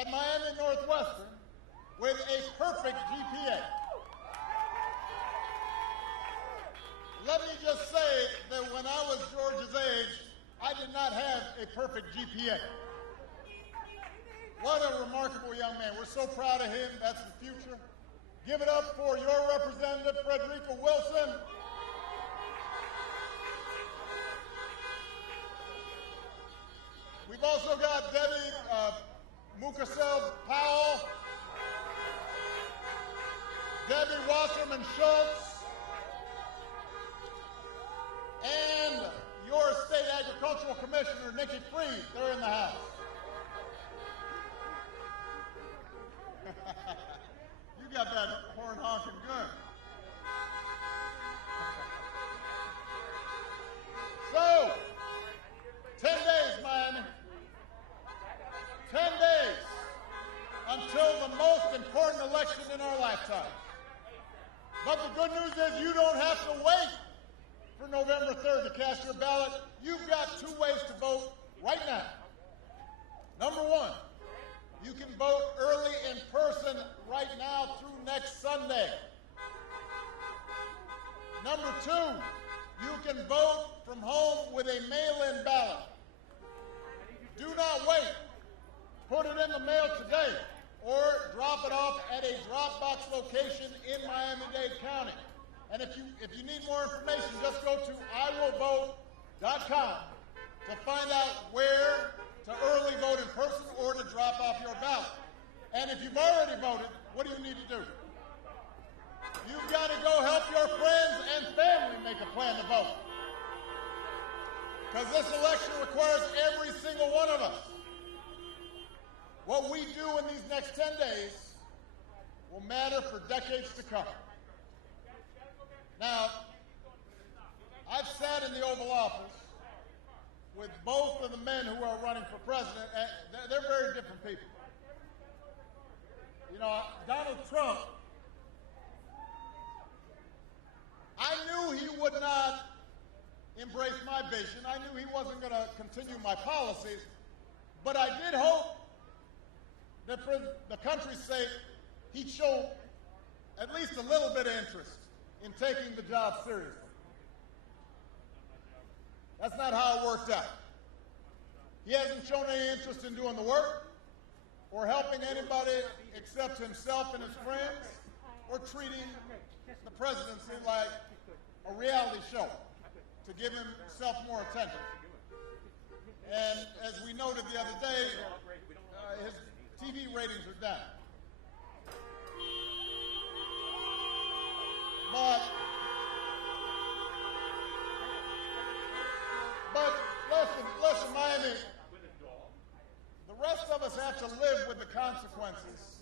at Miami Northwestern with a perfect GPA. Let me just say that when I was George's age, I did not have a perfect GPA. What a remarkable young man. We're so proud of him. That's the future. Give it up for your representative, Frederica Wilson. We've also got Debbie Mukasel-Powell, Debbie Wasserman-Schultz, and your State Agricultural Commissioner, Nikki Freed. They're in the house. You got that horn honking good. So, 10 days, Miami. 10 days until the most important election in our lifetime. But the good news is you don't have to wait for November 3rd to cast your ballot. You've got 2 ways to vote right now. Number 1, you can vote early in person right now through next Sunday. Number 2, you can vote from home with a mail-in ballot. Do not wait. Put it in the mail today or drop it off at a drop-box location in Miami-Dade County. And if you need more information, just go to iwillvote.com to find out where to early vote in person or to drop off your ballot. And if you've already voted, what do you need to do? You've got to go help your friends and family make a plan to vote. Because this election requires every single one of us. What we do in these next 10 days will matter for decades to come. Now, I've sat in the Oval Office with both of the men who are running for president, and they're very different people. You know, Donald Trump, I knew he would not embrace my vision. I knew he wasn't going to continue my policies, but I did hope that for the country's sake, he'd show at least a little bit of interest in taking the job seriously. That's not how it worked out. He hasn't shown any interest in doing the work or helping anybody except himself and his friends or treating the presidency like a reality show to give himself more attention. And as we noted the other day, his TV ratings are down. But listen, Miami, the rest of us have to live with the consequences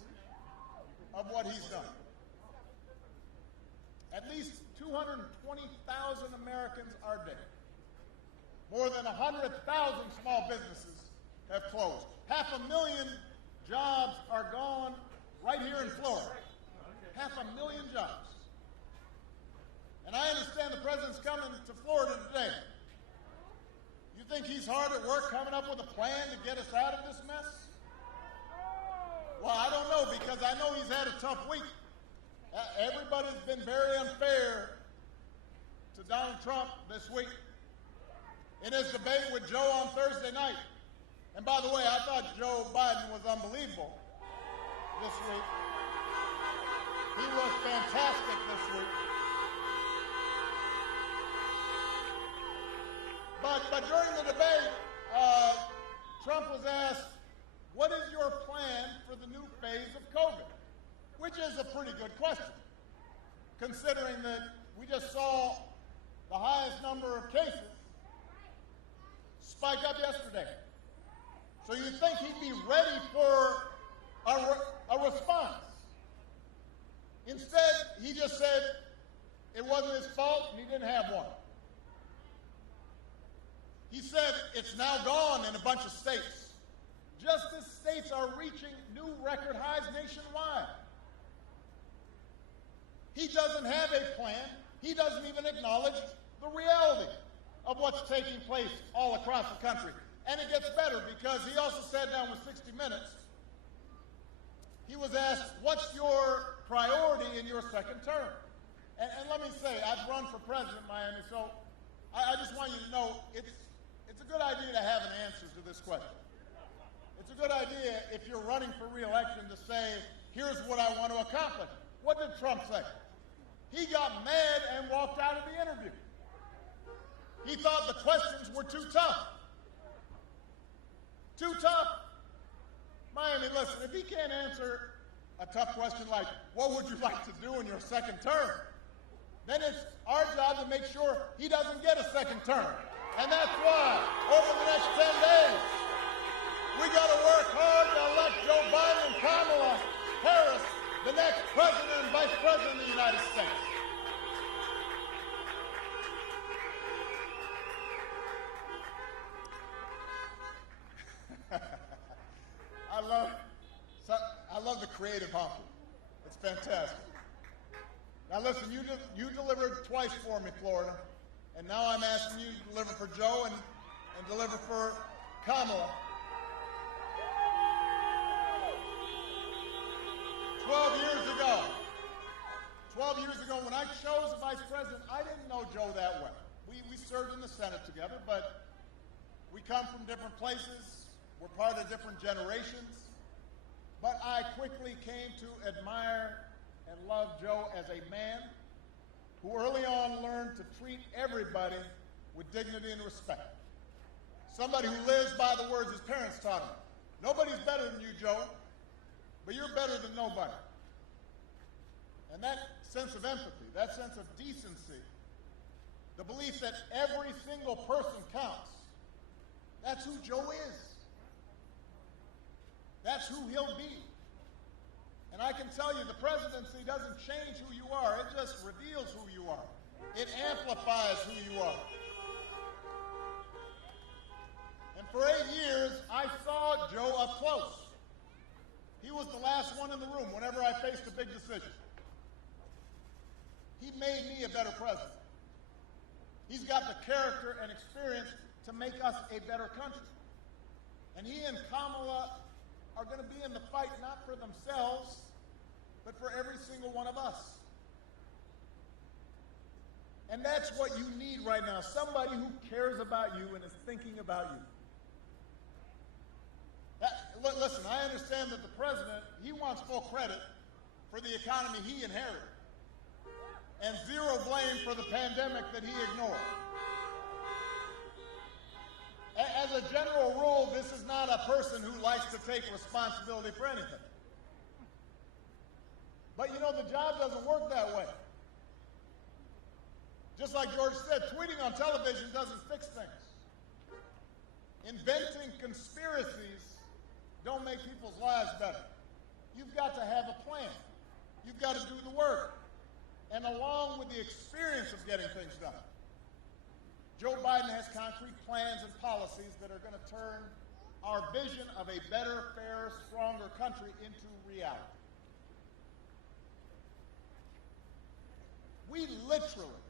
of what he's done. At least 220,000 Americans are dead. More than 100,000 small businesses have closed. 500,000 jobs are gone right here in Florida. 500,000 jobs. And I understand the president's coming to Florida today. You think he's hard at work coming up with a plan to get us out of this mess? Well, I don't know, because I know he's had a tough week. Everybody's been very unfair to Donald Trump this week. In his debate with Joe on Thursday night, and by the way, I thought Joe Biden was unbelievable this week. He was fantastic this week. But during the debate, Trump was asked, what is your plan for the new phase of COVID? Which is a pretty good question, considering that we just saw the highest number of cases spike up yesterday. So you'd think he'd be ready for a response. Instead, he just said it wasn't his fault and he didn't have one. He said it's now gone in a bunch of states, just as states are reaching new record highs nationwide. He doesn't have a plan. He doesn't even acknowledge the reality of what's taking place all across the country. And it gets better, because he also sat down with 60 Minutes he was asked, what's your priority in your second term? And let me say, I've run for president in Miami, so I just want you to know it's a good idea to have an answer to this question. It's a good idea if you're running for re-election to say, here's what I want to accomplish. What did Trump say? He got mad and walked out of the interview. He thought the questions were too tough. Too tough. Miami, listen, if he can't answer a tough question like, what would you like to do in your second term? Then it's our job to make sure he doesn't get a second term. And that's why, over the next 10 days, we got to work hard to elect Joe Biden and Kamala Harris, the next president and vice president of the United States. I love the creative honking. It's fantastic. Now listen, you delivered twice for me, Florida, and now I'm asking you to deliver for Joe and deliver for Kamala. 12 years ago, when I chose a vice president, I didn't know Joe that well. We served in the Senate together, but we come from different places. We're part of different generations. But I quickly came to admire and love Joe as a man who early on learned to treat everybody with dignity and respect. Somebody who lives by the words his parents taught him. Nobody's better than you, Joe, but you're better than nobody. And that sense of empathy, that sense of decency, the belief that every single person counts, that's who Joe is. That's who he'll be. And I can tell you, the presidency doesn't change who you are. It just reveals who you are. It amplifies who you are. And for 8 years, I saw Joe up close. He was the last one in the room whenever I faced a big decision. He made me a better president. He's got the character and experience to make us a better country. And he and Kamala are going to be in the fight not for themselves, but for every single one of us. And that's what you need right now, somebody who cares about you and is thinking about you. Listen, I understand that the president, he wants full credit for the economy he inherited and zero blame for the pandemic that he ignored. As a general rule, this is not a person who likes to take responsibility for anything. But you know, the job doesn't work that way. Just like George said, tweeting on television doesn't fix things. Inventing conspiracies don't make people's lives better. You've got to have a plan. You've got to do the work. And along with the experience of getting things done, Joe Biden has concrete plans and policies that are going to turn our vision of a better, fairer, stronger country into reality. We literally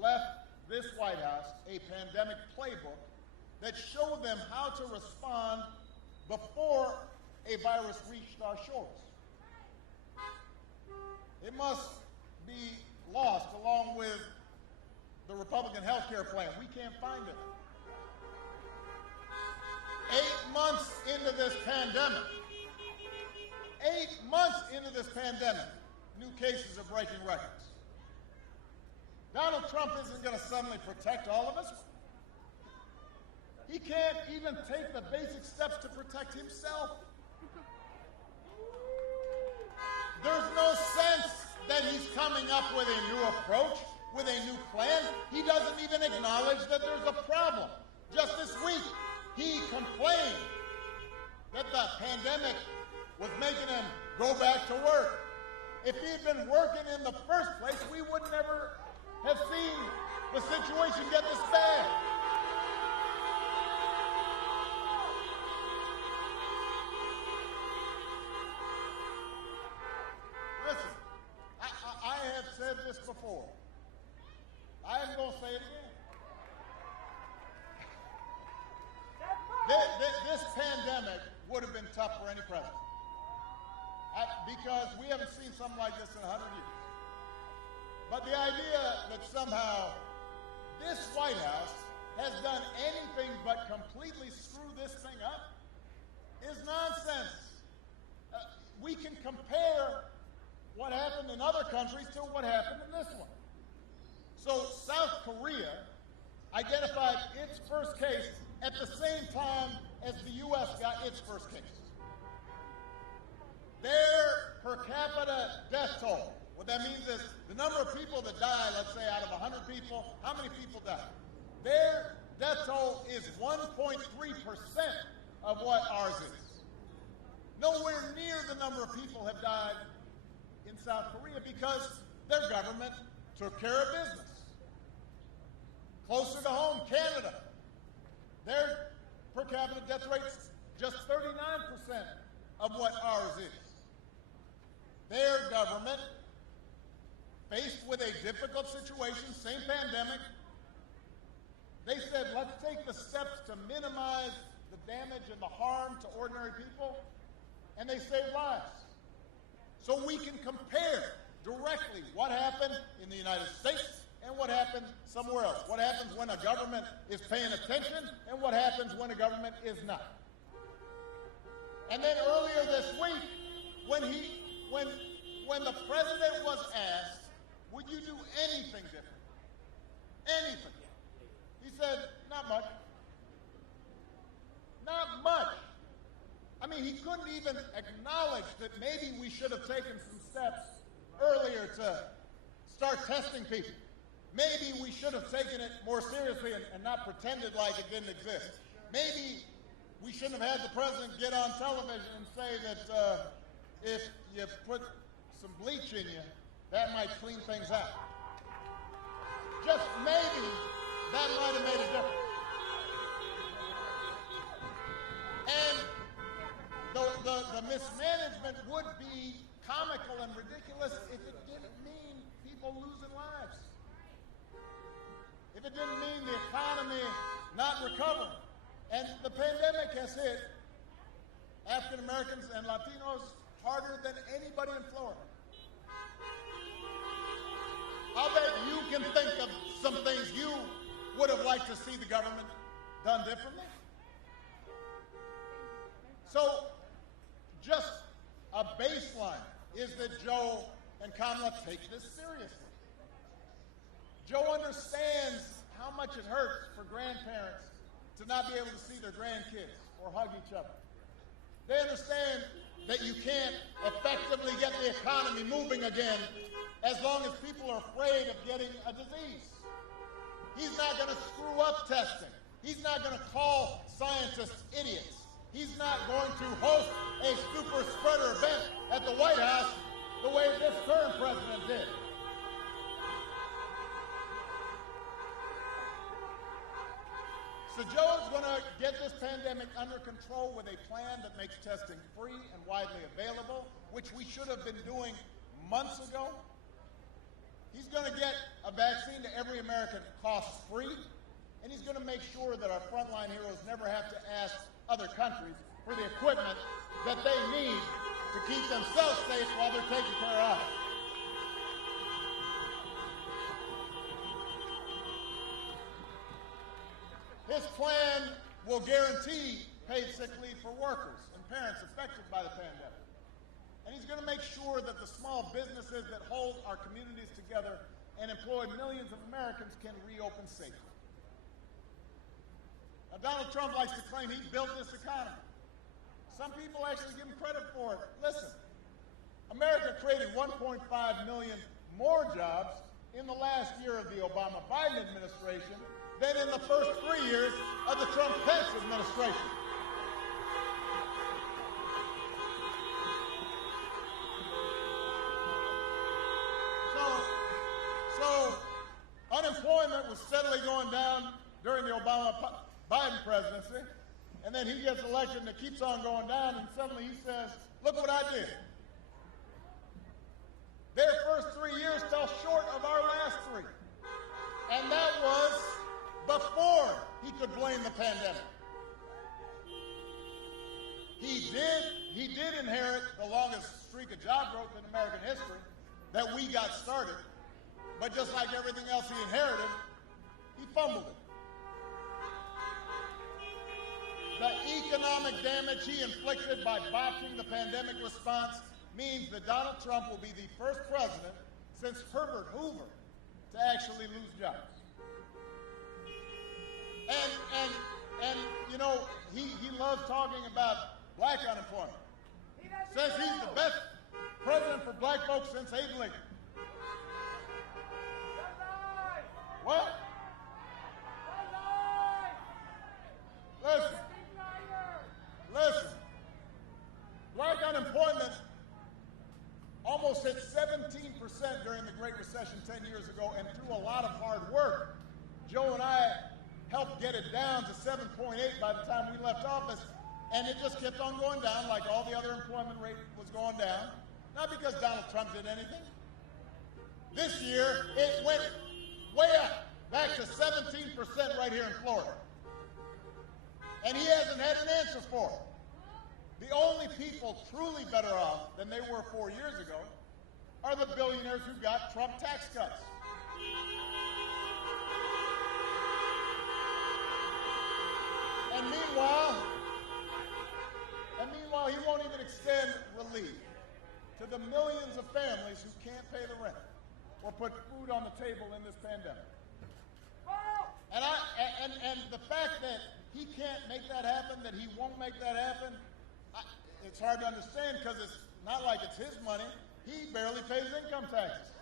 left this White House a pandemic playbook that showed them how to respond before a virus reached our shores. It must be lost along with the Republican health care plan. We can't find it. 8 months into this pandemic, 8 months into this pandemic, new cases are breaking records. Donald Trump isn't going to suddenly protect all of us. He can't even take the basic steps to protect himself. There's no sense that he's coming up with a new approach, with a new plan. He doesn't even acknowledge that there's a problem. Just this week, he complained that the pandemic was making him go back to work. If he had been working in the first place, we would never have seen the situation get this bad. Listen, I have said this before. I am going to say it again. This pandemic would have been tough for any president. because we haven't seen something like this in 100 years. But the idea that somehow this White House has done anything but completely screw this thing up is nonsense. We can compare what happened in other countries to what happened in this one. So South Korea identified its first case at the same time as the U.S. got its first case. Their per capita death toll, what that means is the number of people that die, let's say out of 100 people, how many people die? Their death toll is 1.3% of what ours is. Nowhere near the number of people have died in South Korea because their government took care of business. Closer to home, Canada, their per capita death rate's just 39% of what ours is. Their government, faced with a difficult situation, same pandemic, they said, let's take the steps to minimize the damage and the harm to ordinary people, and they saved lives. So we can compare directly what happened in the United States and what happened somewhere else. What happens when a government is paying attention and what happens when a government is not. And then earlier this week, when the president was asked, would you do anything different? Anything. He said, not much. Not much. I mean, he couldn't even acknowledge that maybe we should have taken some steps earlier to start testing people. Maybe we should have taken it more seriously and not pretended like it didn't exist. Maybe we shouldn't have had the president get on television and say that if you put some bleach in you, that might clean things out. Just maybe that might have made a difference. And the mismanagement would be comical and ridiculous if it didn't mean people losing lives. If it didn't mean the economy not recovering. And the pandemic has hit African Americans and Latinos harder than anybody in Florida. I'll bet you can think of some things you would have liked to see the government done differently. So, just a baseline is that Joe and Kamala take this seriously. Joe understands how much it hurts for grandparents to not be able to see their grandkids or hug each other. They understand that you can't effectively get the economy moving again as long as people are afraid of getting a disease. He's not going to screw up testing. He's not going to call scientists idiots. He's not going to host a super spreader event at the White House the way this current president did. So Joe's going to get this pandemic under control with a plan that makes testing free and widely available, which we should have been doing months ago. He's going to get a vaccine to every American cost-free, and he's going to make sure that our frontline heroes never have to ask other countries for the equipment that they need to keep themselves safe while they're taking care of us. His plan will guarantee paid sick leave for workers and parents affected by the pandemic. And he's going to make sure that the small businesses that hold our communities together and employ millions of Americans can reopen safely. Now, Donald Trump likes to claim he built this economy. Some people actually give him credit for it. Listen, America created 1.5 million more jobs in the last year of the Obama-Biden administration than in the first 3 years of the Trump-Pence administration. So unemployment was steadily going down during the Obama-Biden presidency, and then he gets elected and it keeps on going down, and suddenly he says, look what I did. Their first 3 years fell short of our last 3. And that was before he could blame the pandemic. He did inherit the longest streak of job growth in American history that we got started. But just like everything else he inherited, he fumbled it. The economic damage he inflicted by botching the pandemic response means that Donald Trump will be the first president since Herbert Hoover to actually lose jobs. And you know, he loves talking about black unemployment. Says he's the best president for black folks since Abe Lincoln. What? Listen. Black unemployment almost hit 17% during the Great Recession 10 years ago, and through a lot of hard work, Joe and I helped get it down to 7.8 by the time we left office, and it just kept on going down like all the other employment rate was going down, not because Donald Trump did anything. This year, it went way up, back to 17% right here in Florida. And he hasn't had an answer for it. The only people truly better off than they were 4 years ago are the billionaires who got Trump tax cuts. And meanwhile, he won't even extend relief to the millions of families who can't pay the rent or put food on the table in this pandemic. And the fact that he can't make that happen, that he won't make that happen, it's hard to understand because it's not like it's his money. He barely pays income taxes.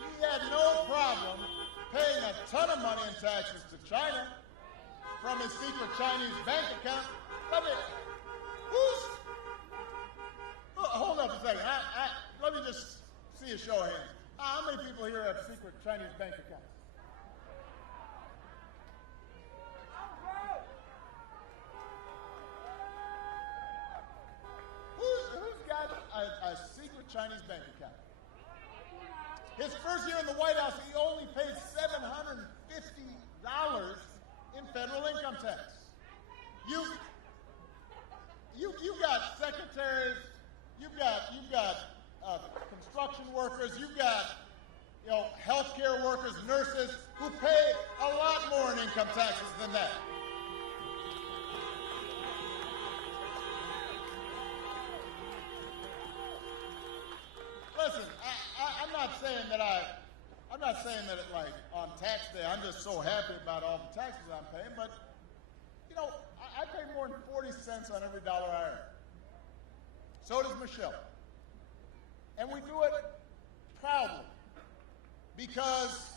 He had no problem paying a ton of money in taxes to China from his secret Chinese bank account. Hold up a second. Let me just see a show of hands. How many people here have secret Chinese bank accounts? Who's got a secret Chinese bank account? His first year in the White House, he only paid $750 in federal income tax. You got secretaries, you've got construction workers, you've got healthcare workers, nurses who pay a lot more in income taxes than that. Listen, I'm not saying that like on tax day I'm just so happy about all the taxes I'm paying, but I pay more than 40 cents on every dollar I earn. So does Michelle. And we do it proudly because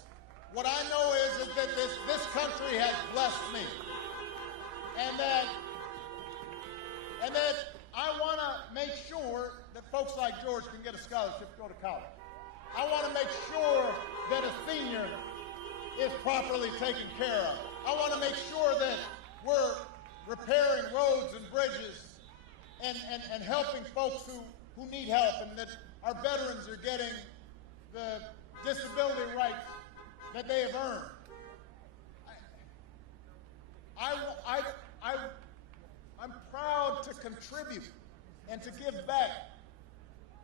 what I know is that this country has blessed me, and that I want to make sure that folks like George can get a scholarship to go to college. I want to make sure that a senior is properly taken care of. I want to make sure that we're repairing roads and bridges and helping folks who need help, and that our veterans are getting the disability rights that they have earned. I'm proud to contribute and to give back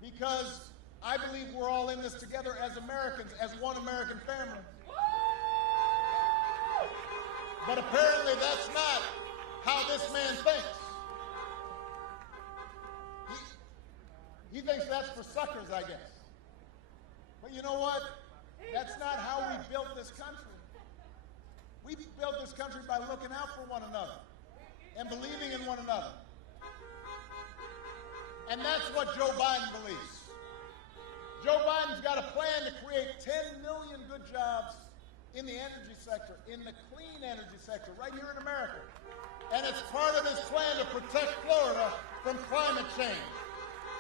because I believe we're all in this together as Americans, as one American family. But apparently that's not how this man thinks. He thinks that's for suckers, I guess. But you know what? That's not how we built this country. We built this country by looking out for one another and believing in one another. And that's what Joe Biden believes. Joe Biden's got a plan to create 10 million good jobs in the energy sector, in the clean energy sector, right here in America. And it's part of his plan to protect Florida from climate change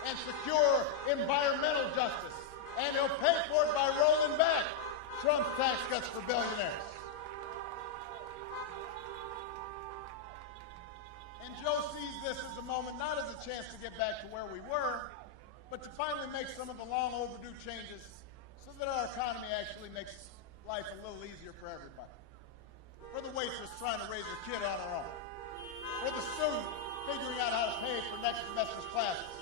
and secure environmental justice. And he'll pay for it by rolling back Trump's tax cuts for billionaires. And Joe sees this as a moment, not as a chance to get back to where we were, but to finally make some of the long overdue changes so that our economy actually makes life a little easier for everybody. for the waitress trying to raise her kid on her own, for the student figuring out how to pay for next semester's classes,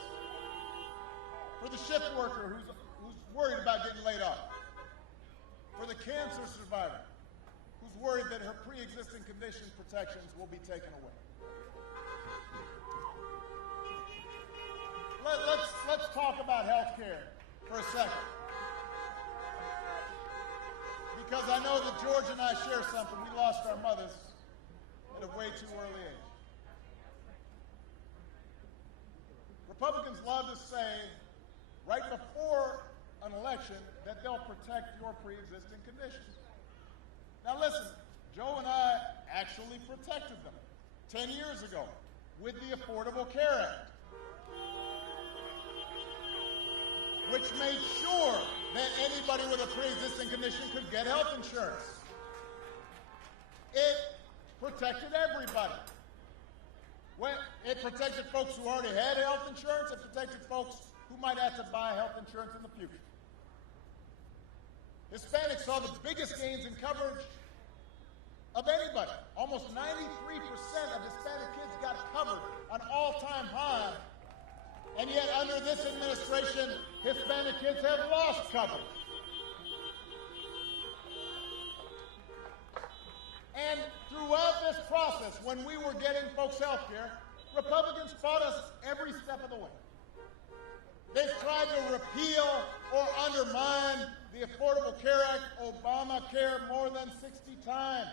for the shift worker who's worried about getting laid off, for the cancer survivor who's worried that her pre-existing condition protections will be taken away. Let's talk about health care for a second. Because I know that George and I share something. We lost our mothers at a way too early age. Republicans love to say, right before an election, that they'll protect your pre-existing conditions. Now listen, Joe and I actually protected them 10 years ago with the Affordable Care Act, which made sure that anybody with a pre-existing condition could get health insurance. It protected everybody. It protected folks who already had health insurance. It protected folks who might have to buy health insurance in the future. Hispanics saw the biggest gains in coverage of anybody. Almost 93% of Hispanic kids got covered, an all-time high. And yet, under this administration, Hispanic kids have lost coverage. And throughout this process, when we were getting folks health care, Republicans fought us every step of the way. They've tried to repeal or undermine the Affordable Care Act, Obamacare, more than 60 times.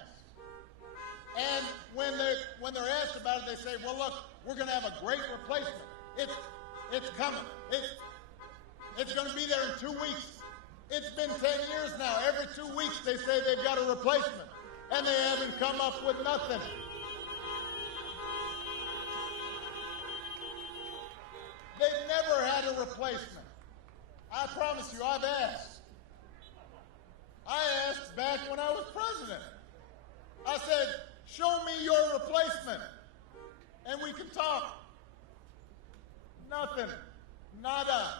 And when they're asked about it, they say, well, look, we're going to have a great replacement. It's coming. It's going to be there in 2 weeks. It's been 10 years now. Every 2 weeks they say they've got a replacement, and they haven't come up with nothing. They've never had a replacement. I promise you, I've asked. I asked back when I was president. I said, show me your replacement, and we can talk. Nothing. Nada.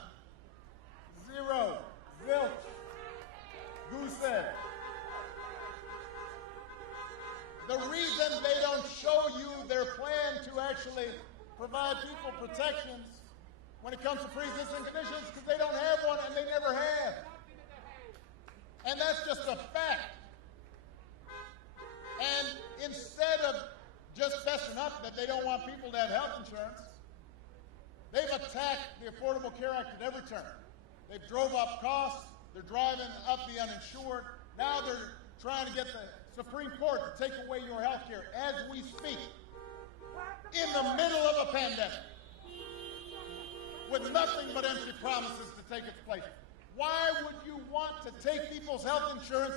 Zero. Zilch. Goose egg. The reason they don't show you their plan to actually provide people protections when it comes to pre-existing conditions is because they don't have one and they never have. And that's just a fact. And instead of just fessing up that they don't want people to have health insurance, they've attacked the Affordable Care Act at every turn. They've drove up costs. They're driving up the uninsured. Now they're trying to get the Supreme Court to take away your health care as we speak, in the middle of a pandemic, with nothing but empty promises to take its place. Why would you want to take people's health insurance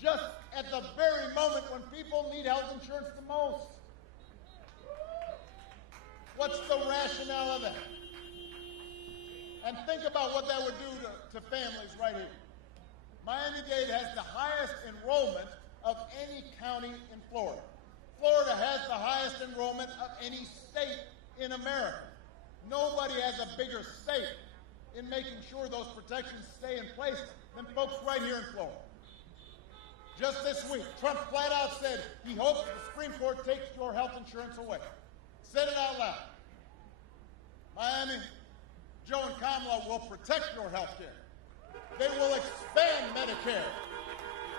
just at the very moment when people need health insurance the most? What's the rationale of that? And think about what that would do to families right here. Miami-Dade has the highest enrollment of any county in Florida. Florida has the highest enrollment of any state in America. Nobody has a bigger stake in making sure those protections stay in place than folks right here in Florida. Just this week, Trump flat out said he hopes the Supreme Court takes your health insurance away. Said it out loud. Miami, Joe and Kamala will protect your health care. They will expand Medicare.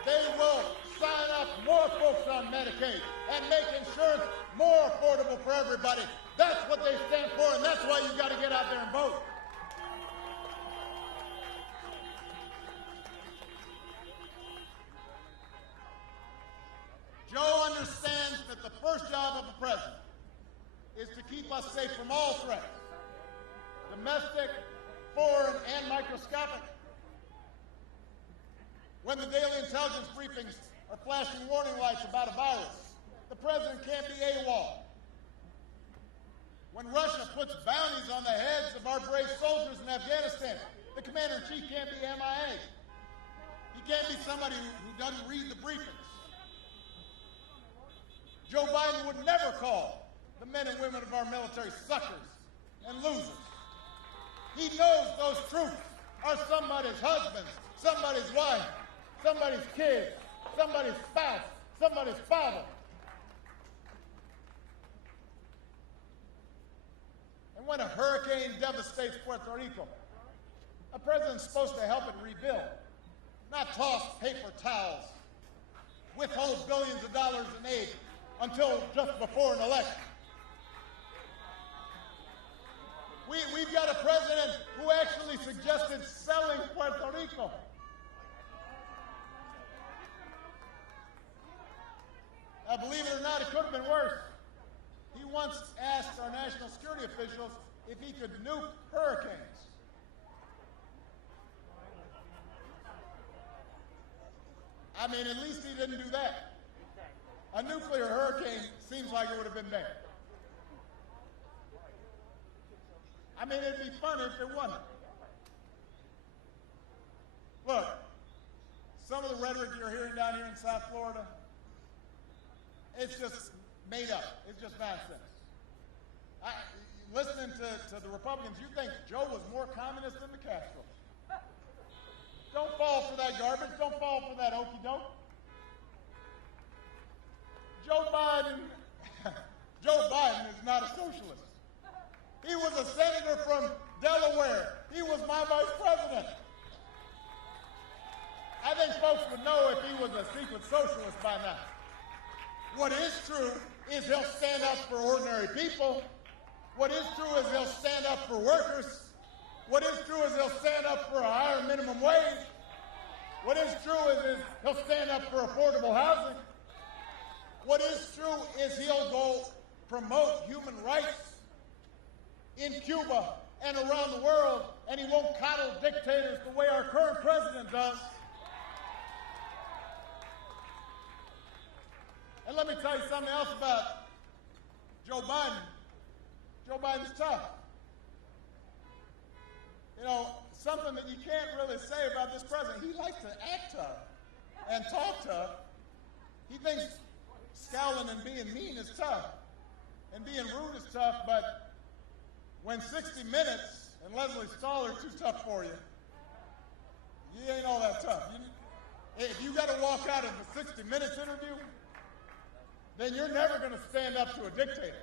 They will sign up more folks on Medicaid and make insurance more affordable for everybody. That's what they stand for, and that's why you've got to get out there and vote. Joe understands that the first job of a president is to keep us safe from all threats, domestic, foreign, and microscopic. When the daily intelligence briefings are flashing warning lights about a virus, the president can't be AWOL. When Russia puts bounties on the heads of our brave soldiers in Afghanistan, the commander-in-chief can't be MIA. He can't be somebody who doesn't read the briefings. Joe Biden would never call the men and women of our military suckers and losers. He knows those troops are somebody's husbands, somebody's wife, somebody's kids, somebody's spouse, somebody's father. And when a hurricane devastates Puerto Rico, a president's supposed to help it rebuild, not toss paper towels, withhold billions of dollars in aid until just before an election. We've got a president who actually suggested selling Puerto Rico. Now, believe it or not, it could have been worse. He once asked our national security officials if he could nuke hurricanes. I mean, at least he didn't do that. A nuclear hurricane seems like it would have been bad. I mean, it'd be funny if it wasn't. Look, some of the rhetoric you're hearing down here in South Florida, it's just made up. It's just nonsense. Listening to the Republicans, you think Joe was more communist than the Castro. Don't fall for that garbage. Don't fall for that okey doke. Joe Biden is not a socialist. He was a senator from Delaware. He was my vice president. I think folks would know if he was a secret socialist by now. What is true is he'll stand up for ordinary people. What is true is he'll stand up for workers. What is true is he'll stand up for a higher minimum wage. What is true is he'll stand up for affordable housing. What is true is he'll go promote human rights in Cuba and around the world, and he won't coddle dictators the way our current president does. And let me tell you something else about Joe Biden. Joe Biden's tough. You know, something that you can't really say about this president, he likes to act tough and talk tough. He thinks scowling and being mean is tough, and being rude is tough, but when 60 Minutes and Leslie Stahl are too tough for you, you ain't all that tough. If you got to walk out of a 60 Minutes interview, then you're never going to stand up to a dictator.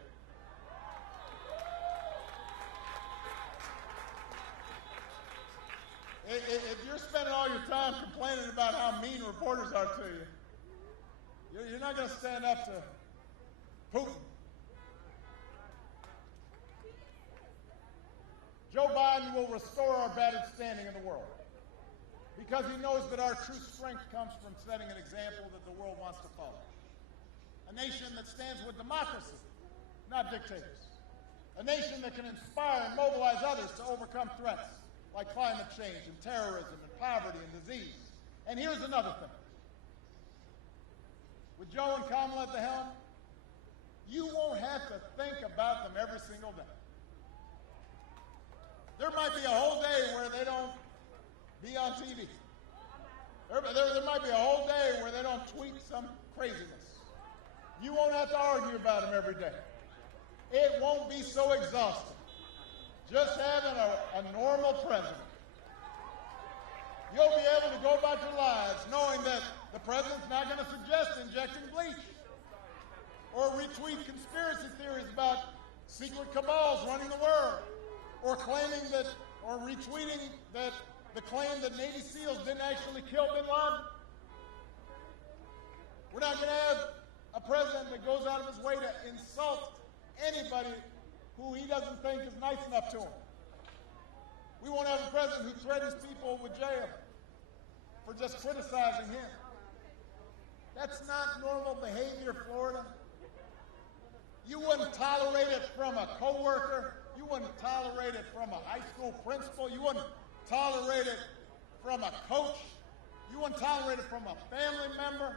If you're spending all your time complaining about how mean reporters are to you, you're not going to stand up to Putin. Joe Biden will restore our battered standing in the world because he knows that our true strength comes from setting an example that the world wants to follow. A nation that stands with democracy, not dictators. A nation that can inspire and mobilize others to overcome threats like climate change and terrorism and poverty and disease. And here's another thing. With Joe and Kamala at the helm, you won't have to think about them every single day. There might be a whole day where they don't be on TV. There might be a whole day where they don't tweet some craziness. You won't have to argue about them every day. It won't be so exhausting. Just having a normal president. You'll be able to go about your lives knowing that the president's not going to suggest injecting bleach or retweet conspiracy theories about secret cabals running the world or claiming that, or retweeting that the claim that Navy SEALs didn't actually kill bin Laden. We're not going to have a president that goes out of his way to insult anybody who he doesn't think is nice enough to him. We won't have a president who threatens people with jail for just criticizing him. That's not normal behavior, Florida. You wouldn't tolerate it from a coworker. You wouldn't tolerate it from a high school principal. You wouldn't tolerate it from a coach. You wouldn't tolerate it from a family member.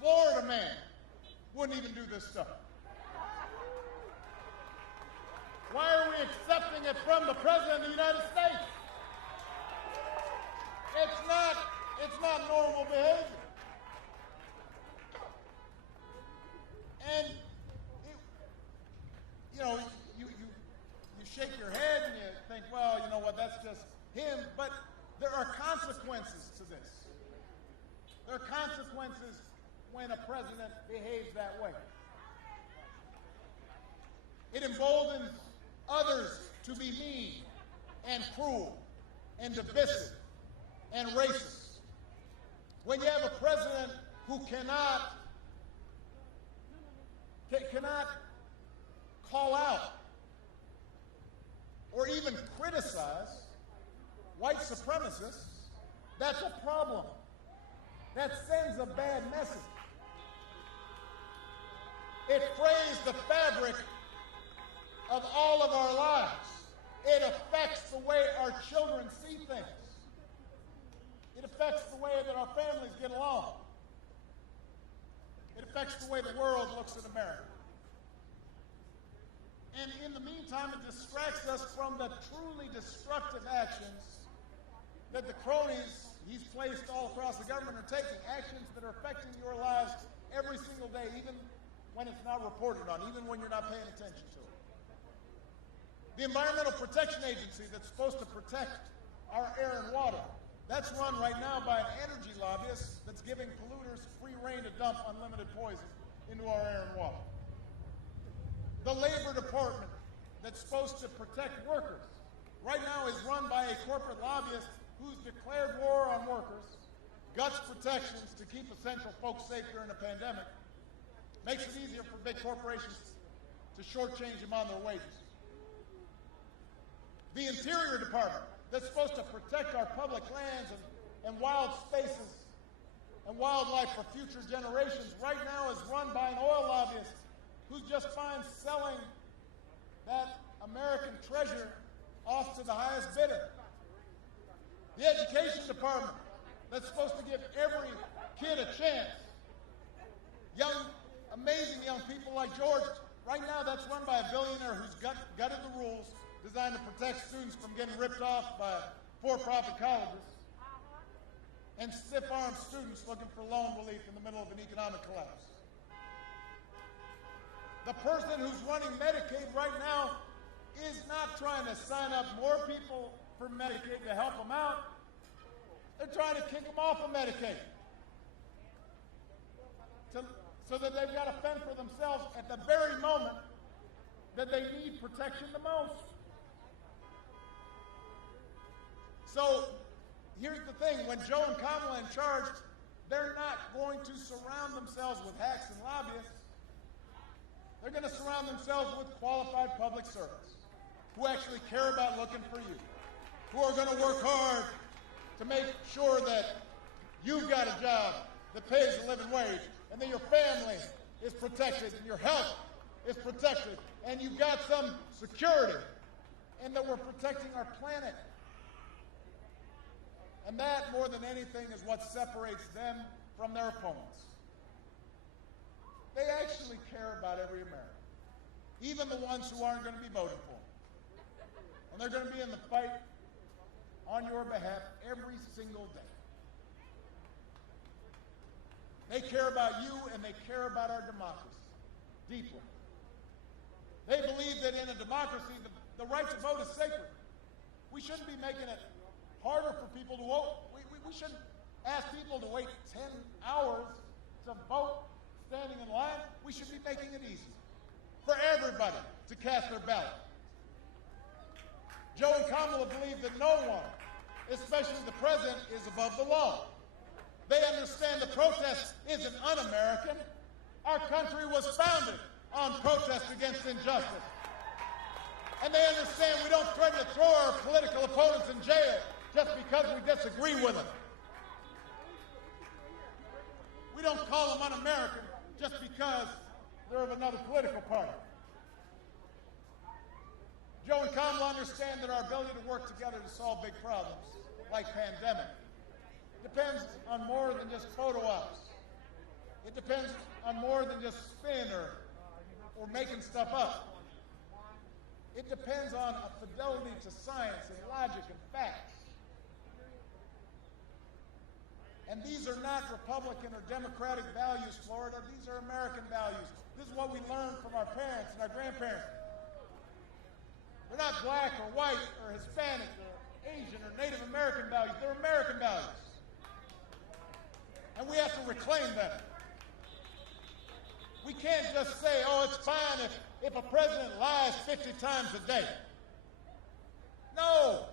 Florida man wouldn't even do this stuff. Why are we accepting it from the President of the United States? It's not normal behavior. And you shake your head and you think, well, you know what, that's just him. But there are consequences to this. There are consequences when a president behaves that way. It emboldens others to be mean and cruel and divisive and racist. When you have a president who cannot call out or even criticize white supremacists, that's a problem. That sends a bad message. It frays the fabric of all of our lives. It affects the way our children see things. It affects the way that our families get along. It affects the way the world looks at America. And in the meantime, it distracts us from the truly destructive actions that the cronies he's placed all across the government are taking, actions that are affecting your lives every single day, even when it's not reported on, even when you're not paying attention to it. The Environmental Protection Agency that's supposed to protect our air and water, that's run right now by an energy lobbyist that's giving polluters free rein to dump unlimited poison into our air and water. The Labor Department that's supposed to protect workers right now is run by a corporate lobbyist who's declared war on workers, guts protections to keep essential folks safe during a pandemic, makes it easier for big corporations to shortchange them on their wages. The Interior Department that's supposed to protect our public lands and wild spaces and wildlife for future generations right now is run by an oil lobbyist who's just fine selling that American treasure off to the highest bidder. The Education Department that's supposed to give every kid a chance. Amazing young people like George. Right now that's run by a billionaire who's gutted the rules designed to protect students from getting ripped off by for-profit colleges and stiff-armed students looking for loan relief in the middle of an economic collapse. The person who's running Medicaid right now is not trying to sign up more people for Medicaid to help them out. They're trying to kick them off of Medicaid so that they've got to fend for themselves at the very moment that they need protection the most. So here's the thing, when Joe and Kamala in charge, they're not going to surround themselves with hacks and lobbyists. They're going to surround themselves with qualified public servants who actually care about looking for you, who are going to work hard to make sure that you've got a job that pays a living wage, and that your family is protected, and your health is protected, and you've got some security, and that we're protecting our planet. And that, more than anything, is what separates them from their opponents. They actually care about every American, even the ones who aren't going to be voting for them. And they're going to be in the fight on your behalf every single day. They care about you, and they care about our democracy deeply. They believe that in a democracy, the right to vote is sacred. We shouldn't be making it harder for people to vote. We shouldn't ask people to wait 10 hours to vote standing in line. We should be making it easy for everybody to cast their ballot. Joe and Kamala believe that no one, especially the president, is above the law. They understand the protest isn't un-American. Our country was founded on protest against injustice. And they understand we don't threaten to throw our political opponents in jail just because we disagree with them. We don't call them un-American just because they're of another political party. Joe and Kamala understand that our ability to work together to solve big problems, like pandemic, depends on more than just photo ops. It depends on more than just spin or making stuff up. It depends on a fidelity to science and logic and facts. And these are not Republican or Democratic values, Florida. These are American values. This is what we learned from our parents and our grandparents. They're not black or white or Hispanic or Asian or Native American values. They're American values. And we have to reclaim that. We can't just say, oh, it's fine if a president lies 50 times a day. No.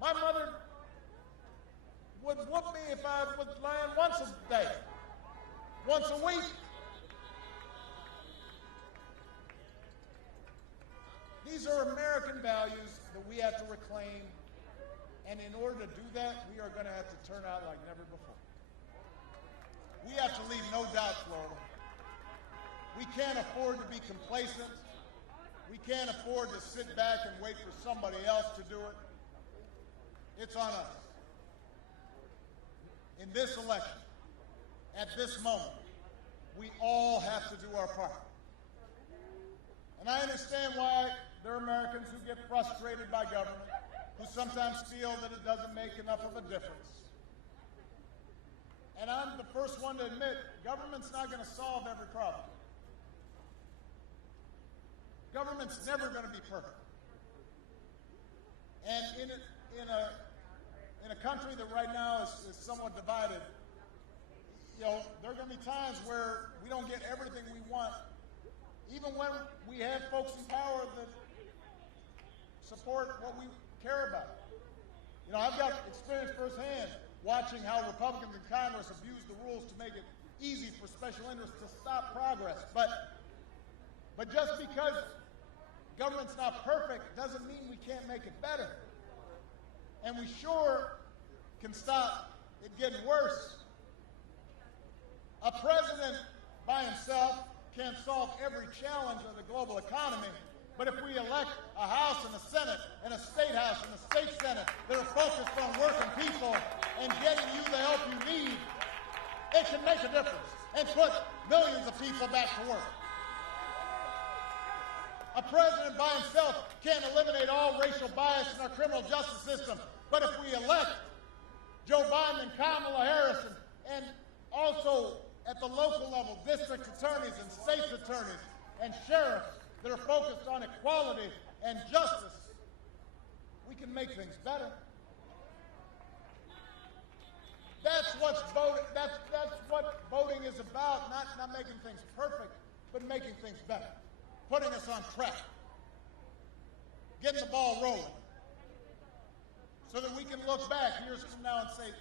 My mother would whoop me if I was lying once a day, once a week. These are American values that we have to reclaim, and in order to do that, we are going to have to turn out like never before. We have to leave no doubt, Florida. We can't afford to be complacent. We can't afford to sit back and wait for somebody else to do it. It's on us. In this election, at this moment, we all have to do our part. And I understand why there are Americans who get frustrated by government, who sometimes feel that it doesn't make enough of a difference. And I'm the first one to admit, government's not going to solve every problem. Government's never going to be perfect. And in a country that right now is somewhat divided, you know, there are going to be times where we don't get everything we want, even when we have folks in power that support what we care about. You know, I've got experience firsthand watching how Republicans in Congress abuse the rules to make it easy for special interests to stop progress. But just because government's not perfect doesn't mean we can't make it better. And we sure can stop it getting worse. A president by himself can't solve every challenge of the global economy, but if we elect a House and a Senate and a State House and a State Senate that are focused on working people and getting you the help you need, it can make a difference and put millions of people back to work. A president by himself can't eliminate all racial bias in our criminal justice system, but if we elect Joe Biden and Kamala Harris and also at the local level, district attorneys and state attorneys and sheriffs that are focused on equality and justice, we can make things better. That's what voting is about, not making things perfect, but making things better, putting us on track, getting the ball rolling, so that we can look back years from now and say,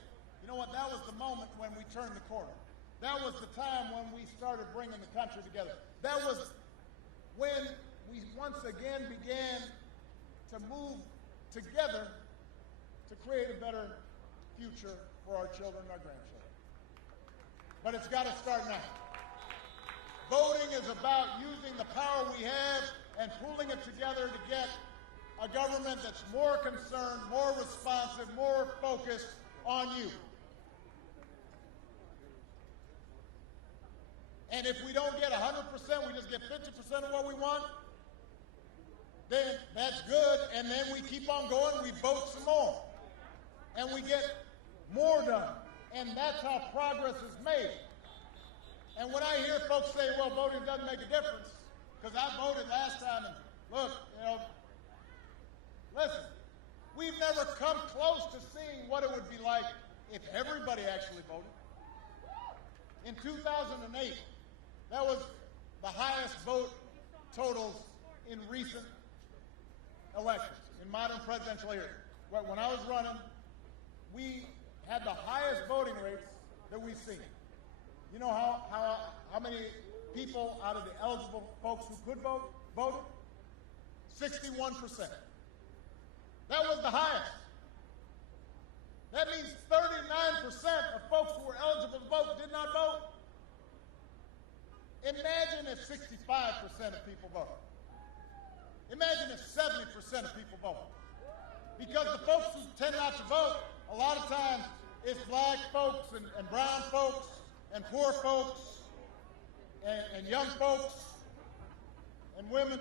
you know what, that was the moment when we turned the corner. That was the time when we started bringing the country together. That was when we once again began to move together to create a better future for our children and our grandchildren. But it's got to start now. Voting is about using the power we have and pooling it together to get a government that's more concerned, more responsive, more focused on you. And if we don't get 100%, we just get 50% of what we want, then that's good, and then we keep on going, we vote some more. And we get more done. And that's how progress is made. And when I hear folks say, well, voting doesn't make a difference, because I voted last time, and look, you know, listen, we've never come close to seeing what it would be like if everybody actually voted. In 2008, that was the highest vote totals in recent elections, in modern presidential era. When I was running, we had the highest voting rates that we've seen. You know how many people out of the eligible folks who could vote voted? 61%. That was the highest. That means 39% of folks who were eligible to vote did not vote. Imagine if 65% of people voted. Imagine if 70% of people voted. Because the folks who tend not to vote, a lot of times it's black folks and brown folks and poor folks and young folks and women.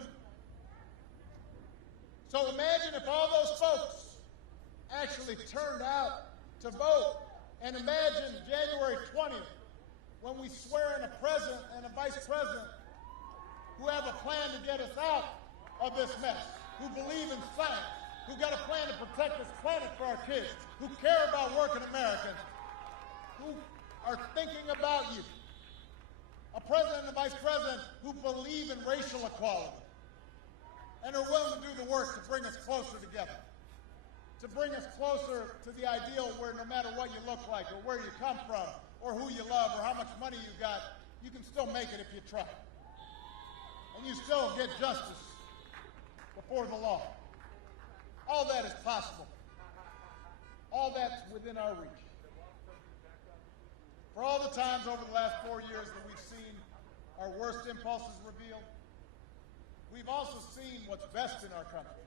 So imagine if all those folks actually turned out to vote. And imagine January 20th, when we swear in a president and a vice president who have a plan to get us out of this mess, who believe in science, who got a plan to protect this planet for our kids, who care about working Americans, who are thinking about you. A president and a vice president who believe in racial equality and are willing to do the work to bring us closer together, to bring us closer to the ideal where no matter what you look like or where you come from or who you love or how much money you got, you can still make it if you try. And you still get justice before the law. All that is possible. All that's within our reach. For all the times over the last 4 years that we've seen our worst impulses revealed, we've also seen what's best in our country.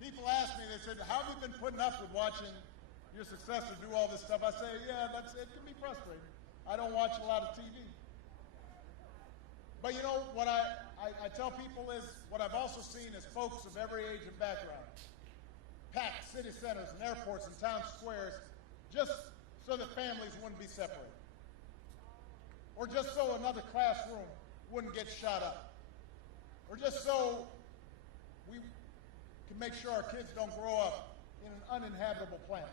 People ask me, they said, how have you been putting up with watching your successor do all this stuff? I say, yeah, it can be frustrating. I don't watch a lot of TV. But you know, what I tell people is, what I've also seen is folks of every age and background, packed city centers and airports and town squares, just so that families wouldn't be separated. Or just so another classroom wouldn't get shot up. Or just so we can make sure our kids don't grow up in an uninhabitable planet.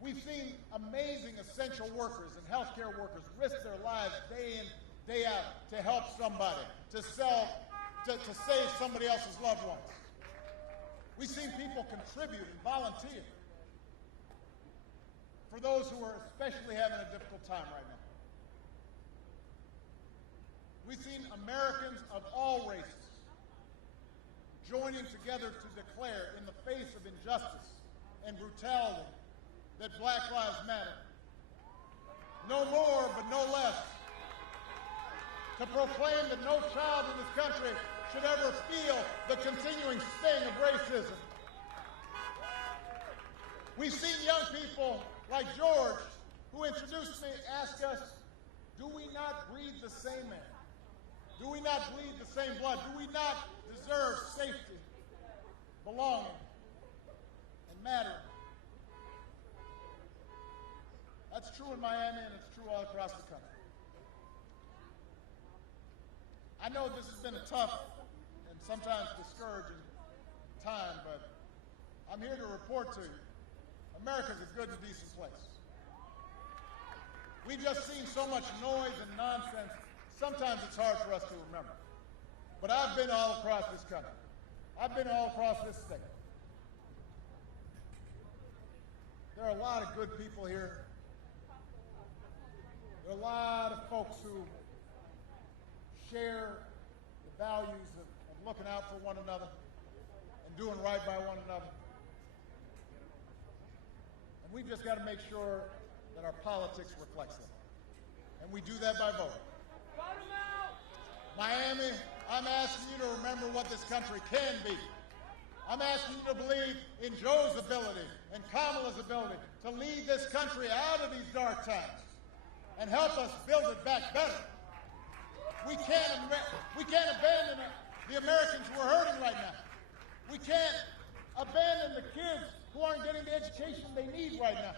We've seen amazing essential workers and healthcare workers risk their lives day in, day out to help somebody, to save somebody else's loved ones. We've seen people contribute and volunteer for those who are especially having a difficult time right now. We've seen Americans of all races joining together to declare in the face of injustice and brutality that Black Lives Matter. No more, but no less. To proclaim that no child in this country should ever feel the continuing sting of racism. We've seen young people like George, who introduced me, ask us, do we not breathe the same air? Do we not bleed the same blood? Do we not deserve safety, belonging, and mattering? That's true in Miami, and it's true all across the country. I know this has been a tough and sometimes discouraging time, but I'm here to report to you, America's a good and decent place. We've just seen so much noise and nonsense, sometimes it's hard for us to remember. But I've been all across this country. I've been all across this state. There are a lot of good people here. There are a lot of folks who share the values of looking out for one another and doing right by one another. And we've just got to make sure that our politics reflects that. And we do that by voting. Miami, I'm asking you to remember what this country can be. I'm asking you to believe in Joe's ability and Kamala's ability to lead this country out of these dark times and help us build it back better. We can't abandon the Americans who are hurting right now. We can't abandon the kids who aren't getting the education they need right now.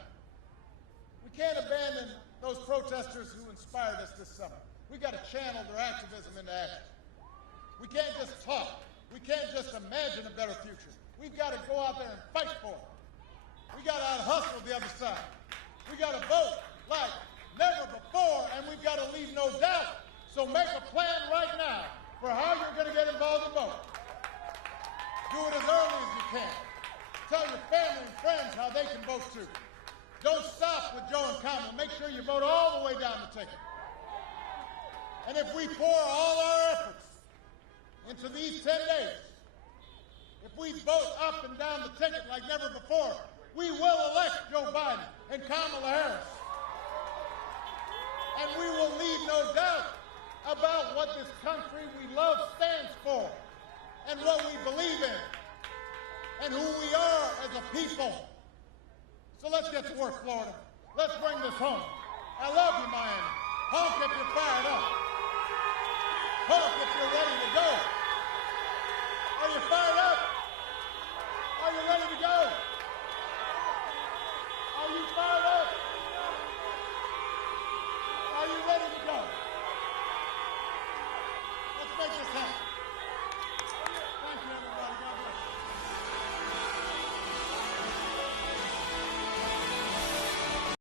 We can't abandon those protesters who inspired us this summer. We've got to channel their activism into action. We can't just talk. We can't just imagine a better future. We've got to go out there and fight for it. We got to out-hustle the other side. We got to vote like never before, and we've got to leave no doubt. So make a plan right now for how you're going to get involved in voting. Do it as early as you can. Tell your family and friends how they can vote too. Don't stop with Joe and Kamala. Make sure you vote all the way down the ticket. And if we pour all our efforts into these 10 days, if we vote up and down the ticket like never before, we will elect Joe Biden and Kamala Harris. And we will leave no doubt about what this country we love stands for and what we believe in and who we are as a people. So let's get to work, Florida. Let's bring this home. I love you, Miami. Honk if you're fired up. Honk if you're ready to